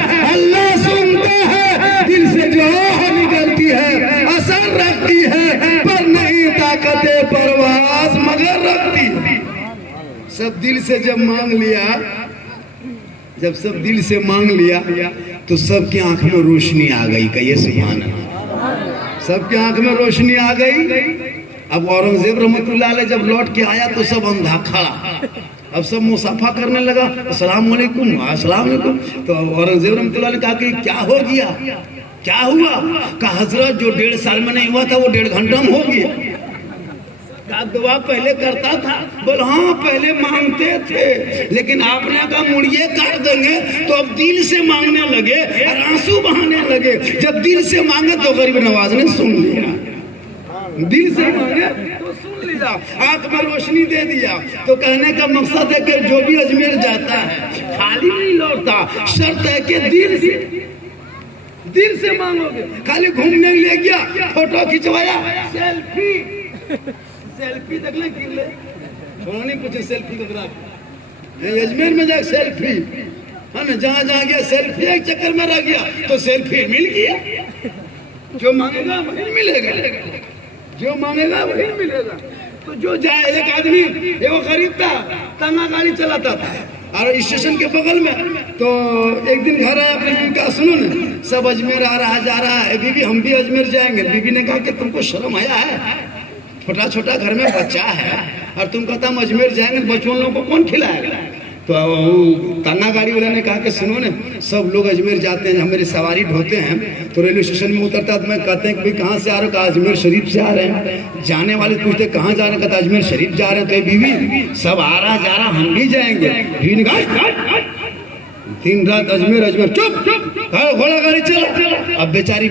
सब दिल से जब मांग लिया, जब सब दिल से मांग लिया तो सबकी आंख में रोशनी आ गई। कहिए सुभान अल्लाह। सबकी आंख में रोशनी आ गई। अब औरंगजेब रहमतुल्लाह अलैह जब लौट के आया तो सब अंधा खड़ा। अब सब मुसाफा करने लगा, अस्सलाम वालेकुम अस्सलाम वालेकुम। तो औरंगजेब रहमतुल्लाह अलैह कहा कि क्या हो गया, क्या हुआ? कहा हजरत जो 1.5 साल में नहीं हुआ था वो 1.5 घंटा में हो गया। दुआ पहले करता था। बोल हाँ पहले मांगते थे, लेकिन आपने कहा मुड़िए काट देंगे तो अब दिल से मांगने लगे और आंसू बहाने लगे। जब दिल से मांगे तो गरीब नवाज ने सुन लिया, दिल से मांगे तो सुन लिया, आंख में रोशनी दे दिया। तो कहने का मकसद है कि जो भी अजमेर जाता है खाली नहीं लौटता, शर्त है कि दिल से मांगोगे। खाली घूमने ले गया, फोटो खिंचवाया, सेल्फी देख ले गिर ले, नहीं पूछे सेल्फी तो अजमेर में जाए सेल्फी है ना, जहाँ जहाँ गया सेल्फी एक चक्कर में रह गया तो सेल्फी मिल गया। जो मांगेगा वही मिलेगा, जो मांगेगा वही मिलेगा। तो जो जाए, एक आदमी वो गरीब था, तंगा गाड़ी चलाता था और स्टेशन के बगल में, तो एक दिन घर आया अपने बीवी का, सुनो ना सब अजमेर आ रहा जा रहा है, बीवी हम भी अजमेर जाएंगे। बीवी ने कहा कि तुमको शर्म आया है, छोटा छोटा घर में बच्चा है और तुम कहता हम अजमेर जाएंगे, बच्चों लोगों को कौन खिलाएगा? तो ताना गाड़ी वाले ने कहा कि सुनो ने सब लोग अजमेर जाते हैं, हमारी सवारी ढोते हैं तो रेलवे स्टेशन में उतरता तो मैं कहते हैं कि भाई कहाँ से आ रहे हो? कहा अजमेर शरीफ से आ रहे हैं। जाने वाले पूछते कहाँ जा रहे हैं? कहता अजमेर शरीफ जा रहे हैं। तो बीवी सब आ रहा जा रहा हम भी जाएंगे। बीवी ने कहा दिन रात अजमेर अजमेर, चुप घोड़ा गाड़ी चला। अब बेचारी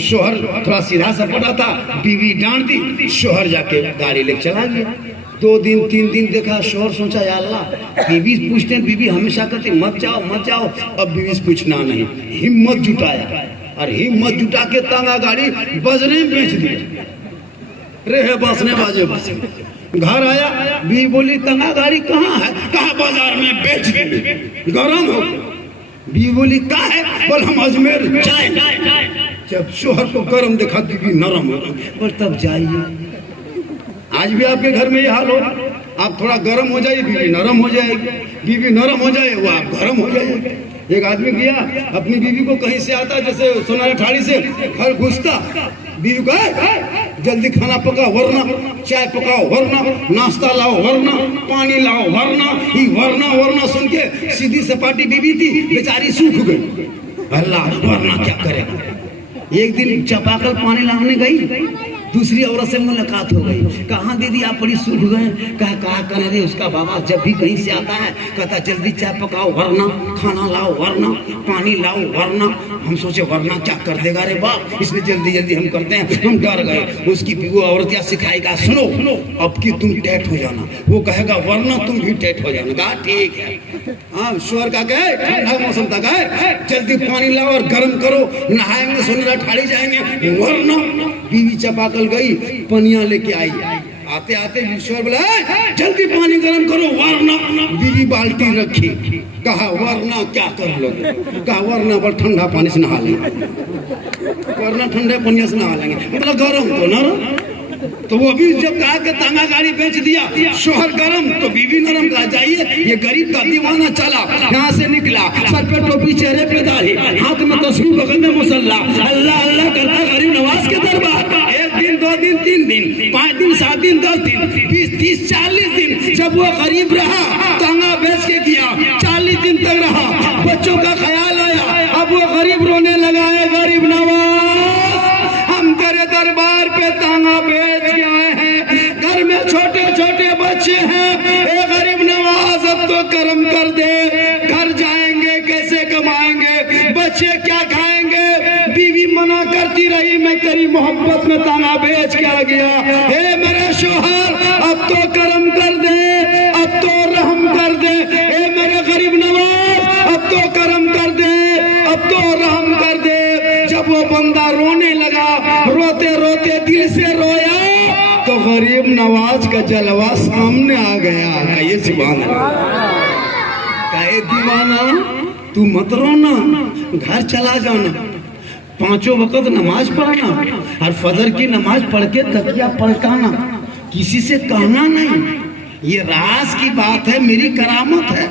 शोहर थोड़ा सीधा सा पड़ा था, बीवी डांट दी, शोहर जाके गाड़ी लेके चला गया। 2 दिन 3 दिन देखा, शोहर सोचा या अल्लाह, बीवी पूछते हैं, बीवी हमेशा कहती मत जाओ मत जाओ। अब बीवी से पूछना नहीं, हिम्मत जुटाया और हिम्मत जुटा के तांगा गाड़ी बजरे में बेच दी। रे बसने बाजे बसे घर आया, बीवी बोली तंगा गाड़ी कहाँ है? कहा बाजार में बेच दी, गरम हो। बीवी बोली कहाँ है? बोल हम अजमेर जाएंगे। जब शोहर को गरम देखा बीवी नरम हो गई, बोल तब जाइए। आज भी आपके घर में ये हाल हो, आप थोड़ा गर्म हो जाइए बीवी नरम हो जाएगी, बीवी नरम हो जाए वो आप गर्म हो जाइए। एक आदमी गया अपनी बीवी को कहीं से आता, जैसे सोनारी ठाड़ी से घर घुसता, बीवी को जल्दी खाना पकाओ वरना, चाय पकाओ वरना, नाश्ता लाओ वरना, पानी लाओ वरना, ही वरना सुन के सीधी सपाटी बीवी थी, बेचारी सूख गई। अल्लाह वरना क्या करेगा। एक दिन चापाकल पानी लाने गई, दूसरी औरत से मुलाकात हो गई। कहाँ दीदी आप बड़ी सूख गए? कहा करने दे, उसका बाबा जब भी कहीं से आता है कहता जल्दी चाय पकाओ वरना, खाना लाओ वरना, पानी लाओ वरना। हम सोचे वरना क्या कर देगा रे बाप, इसलिए जल्दी जल्दी हम करते हैं। हम डर गए। उसकी वो औरत क्या सिखाएगा, सुनो अब की तुम टैट हो जाना, वो कहेगा वरना तुम भी टैट हो जाना। कहा ठीक है। हाँ शोहर का कहे ठंडा मौसम तक है, जल्दी पानी लाओ और गर्म करो, नहाएंगे सोनेरा ठाड़ी जाएंगे वरना। बीवी चापाकल गई, पनिया लेके आई, आते आते ईश्वर बोला जल्दी पानी गर्म करो वरना। बीवी बाल्टी रखी, कहा वरना क्या कर लोगे? कहा वरना बल ठंडा पानी से नहा लेंगे, वरना ठंडे पानी से नहा लेंगे, मतलब गर्म तो ना। तो वो भी जब कहा कि तांगा गाड़ी बेच दिया, शोहर गरम तो बीवी नरम। कहा जाइए, ये गरीब का दीवाना चला, यहाँ से निकला, सर पे टोपी चेहरे पे दाढ़ी, हाथ में तस्वीर बगल में मुसल्ला, अल्लाह अल्लाह करता गरीब नवाज के दरबार। 1 दिन 2 दिन 3 दिन 5 दिन 7 दिन 10 दिन 20 30 40 दिन जब वो गरीब रहा, तांगा बेच के किया, 40 दिन तक रहा, बच्चों का ख्याल आया, अब वो गरीब रोने लगा है, गरीब नवाज हम तेरे दरबार पे तांगा बेच के आए हैं, घर में छोटे छोटे बच्चे हैं, ए गरीब नवाज अब तो करम कर दे, घर जाएंगे कैसे कमाएंगे, बच्चे क्या खाएंगे? बीवी मना करती रही, मैं तेरी मोहब्बत में तांगा बेच के आ गया, हे मेरे शोहर अब तो करम कर दे, अब तो रहम कर दे, ए मेरे गरीब नवाज अब तो करम कर दे, अब तो रहम कर दे। जब वो बंदा रोने लगा, रोते रोते दिल से रोया, तो गरीब नवाज का जलवा सामने आ गया। ये सुभान अल्लाह। कहे दीवाना तू मत रोना, घर चला जाना, 5 वक्त नमाज पढ़ना और फजर की नमाज पढ़ के तकिया पलटाना, किसी से कहना नहीं, ये राज की बात है, मेरी करामत है।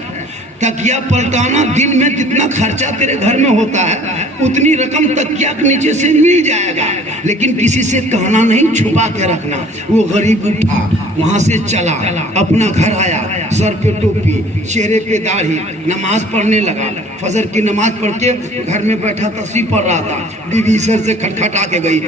तकिया पलटाना, दिन में जितना खर्चा तेरे घर में होता है उतनी रकम तकिया के नीचे से मिल जाएगा, लेकिन किसी से कहना नहीं, छुपा के रखना। वो गरीब उठा, वहां से चला, अपना घर आया, सर पे टोपी, चेहरे पे दाढ़ी, नमाज पढ़ने लगा। फजर की नमाज पढ़ के घर में बैठा तस्वीर पढ़ रहा था। बीवी सर से खटखटा के गई,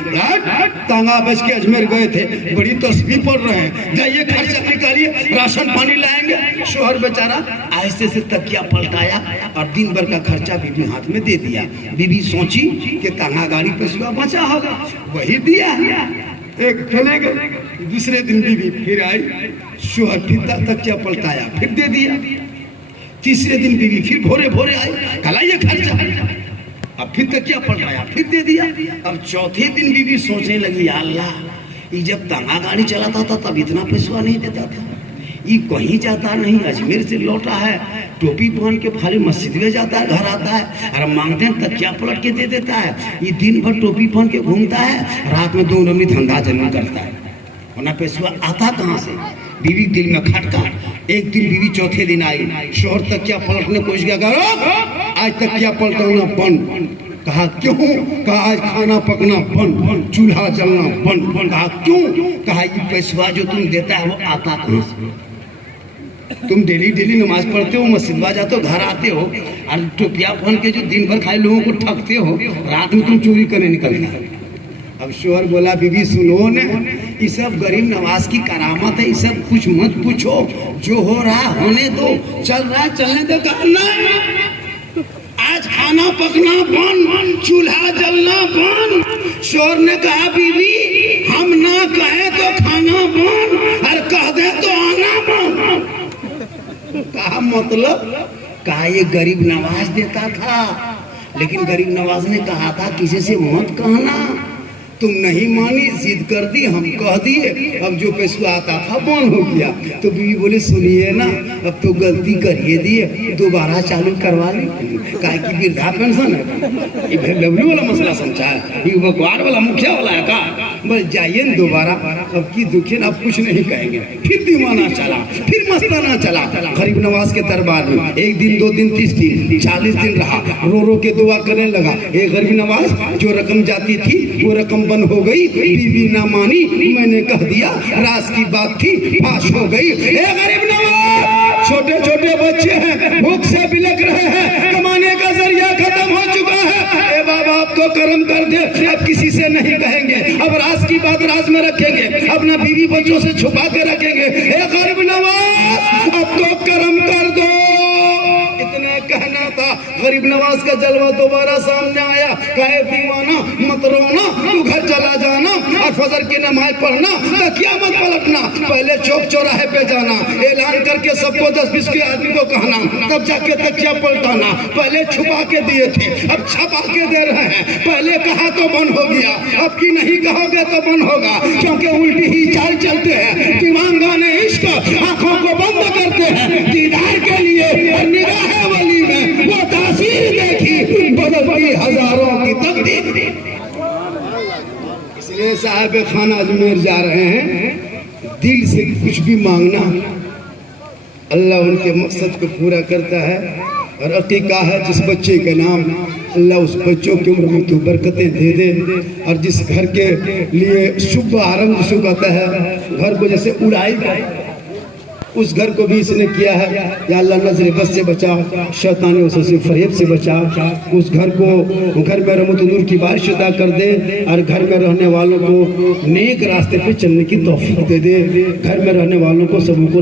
तांगा बच के अजमेर गए थे, बड़ी तस्वीर पढ़ रहे हैं, जाइए खर्चा निकालिए, राशन पानी लाएंगे। शोहर बेचारा आहिस्ते से तकिया पलटाया और दिन भर का खर्चा बीवी हाथ में दे दिया। बीवी सोची कि तांगा गाड़ी पे सुबह बचा होगा, वही दिया। एक चले गए, दूसरे दिन बीवी फिर आई, शोहर फिर तकिया पलटाया, फिर दे दिया। तीसरे दिन बीवी फिर भोरे भोरे आई, खलाइए खर्चा, अब फिर तकिया पलटाया, फिर दे दिया। अब चौथे दिन बीवी सोचने लगी, अल्लाह, ये जब तांगा गाड़ी चलाता था तब इतना पैसा नहीं देता था, ये कहीं जाता नहीं, अजमेर से लौटा है, टोपी पहन के खाली मस्जिद में जाता है, घर आता है, और मांगते हैं तकिया पलट के दे देता है। ये दिन भर टोपी पहन के घूमता है, रात में 2 नंबरी धंधा जरूर करता है, वरना पैसा आता कहाँ से। बीवी दिल में खटका। एक दिन बीवी चौथे दिन आई, शोहर तकिया पलटने की कोशिश किया, आज तकिया पलटना बंद। कहा क्यों? कहा आज खाना पकना बंद, चूल्हा जलना बंद। कहा क्यों? कहा ये पैसा जो तुम देता है वो आता कहाँ से? तुम डेली डेली नमाज पढ़ते हो, मस्जिद जाते हो, घर आते हो, और टोपिया पहन के जो दिन भर खाली लोगों को ठगते हो, रात में तुम चोरी करने निकलते हो। अब शोहर बोला, बीवी सुनो ने, ये सब गरीब नवाज की करामत है, ये सब कुछ मत पूछो, जो हो रहा होने दो, चल रहा है चलने दो। आज खाना पकना बंद, चूल्हा जलना बंद। शोहर ने कहा, बीवी हम ना कहे तो खाना बंद, और कह दे तो आना बंद। कहा मतलब? कहा ये गरीब नवाज देता था, लेकिन गरीब नवाज ने कहा था किसी से मत कहना, तुम नहीं मानी, जिद कर दी, हम कह दिए, अब जो पैसा आता था बंद हो गया। तो बीवी बोले, सुनिए ना, अब तो गलती करिए दिए, दोबारा चालू करवा ली। काहे की वृद्धा पेंशन है, ये डब्ल्यू वाला मसला समझा है, ये बकवार वाला मुखिया वाला है का? बस जाइए न दोबारा, अब की दुखी अब कुछ नहीं कहेंगे। फिर दीवाना चला, फिर मस्ताना चला गरीब नवाज के दरबार में। 1 दिन 2 दिन 30 दिन 40 दिन रहा, रो रो के दुआ करने लगा। एक गरीब नवाज जो रकम जाती थी वो रकम बंद हो गई, बीवी ना मानी, मैंने कह दिया, राज की बात थी, फाश हो गई। गरीब नवाज, छोटे छोटे बच्चे हैं, भूख से बिलक रहे हैं, कमाने का जरिया खत्म हो चुका है। ए बाबा अब तो कर्म कर दे, अब किसी से नहीं कहेंगे, अब राज की बात राज में रखेंगे, अपना बीवी बच्चों से छुपा के रखेंगे। ए गरीब नवाज अब तो कर्म कर दो, इतना कहना था। गरीब नवाज का जलवा दोबारा सामने आया। कहे दीवाना मत रोना, तू घर चला जाना और फजर की नमाज पढ़ना, तकिया मत पलटना, पहले चौक चौराहे पे जाना, ऐलान करके सबको 10-20 के आदमी को कहना, तब जाके तकिया पलटाना। पहले छुपा के दिए थे, अब छपा के दे रहे हैं। पहले कहा तो बंद हो गया, अब की नहीं कहोगे तो बंद होगा, क्योंकि उल्टी ही चाल चलते हैं। दीवानगाने इश्क आंखों को बंद करते हैं दीदार के लिए, और निगाह वली में वो तासीर देखी बदलती हजारों की तकदीर। इसलिए साहब खाना अजमेर जा रहे हैं, दिल से कुछ भी मांगना, अल्लाह उनके मकसद को पूरा करता है। और अकीका है जिस बच्चे का नाम, अल्लाह उस बच्चों की उम्र में तो बरकतें दे दे। और जिस घर के लिए शुभ आरंभ जिसको कहता है, घर को जैसे उड़ाई उस घर को भी इसने किया है। या अल्लाह नजर बस से बचा, शैतानी वसवसे फरेब से बचा। उस घर को, घर में रहमत नूर की बारिश अता कर दे, और घर में रहने वालों को नेक रास्ते पे चलने की तौफीक दे दे। घर में रहने वालों को सबको